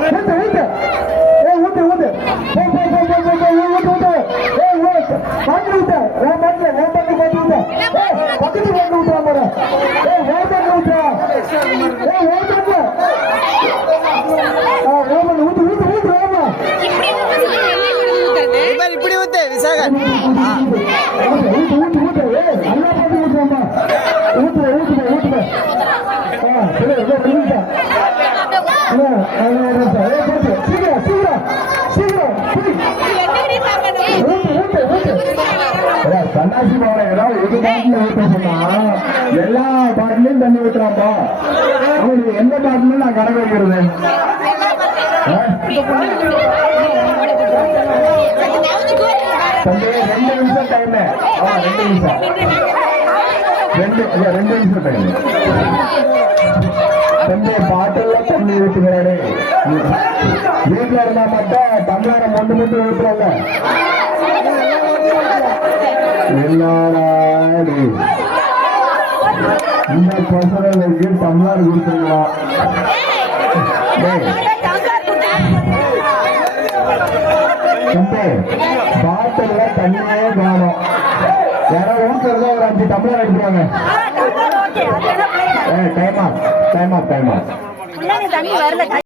ஊத்து ஊத்து ஊத்து ஊத்து பாட்டு ஊத்த பாட்டு ஊத்த பக்கத்து பாட்டு ஊத்துறா பாரு பாட்டு ஊத்துறா ஊத்து ஊத்து ஊத்து ராமா இப்படி ஊத்து விசாகன் ஊத்து ஊத்து ஊத்து நல்லா பாட்டு ஊத்துறாமா ஊத்துற ஊத்துற ஊத்துற சீக்கிரம் சீக்கிரம் சீக்கிரம் சன்னாசி போற ஏதாவது ஒரு பாட்டில ஊத்த சொன்னா எல்லா பாட்டிலையும் தண்ணி ஊத்துறாப்பா அவனுக்கு எந்த பாட்டிலும் நான் கடை வைக்கிறது தம்பி 2 நிமிஷம் டைம் 2 நிமிஷம் 2 நிமிஷம் டைம் தம்பி பாட்டெல்லாம் தண்ணி ஊத்துகிறாரு வீட்டுல இருந்தா மட்டும் டம்ளாரம் மட்டும் ஊத்துறாங்க எல்லாரும் இந்த பசங்களுக்கு டம்ளார் கொடுத்துருங்களா பாட்டல்ல தண்ணியே காணும் யாரோ ஊத்துறத ஒரு 5 டம்ளர் எடுத்துருவாங்க டைம் ஆஃப்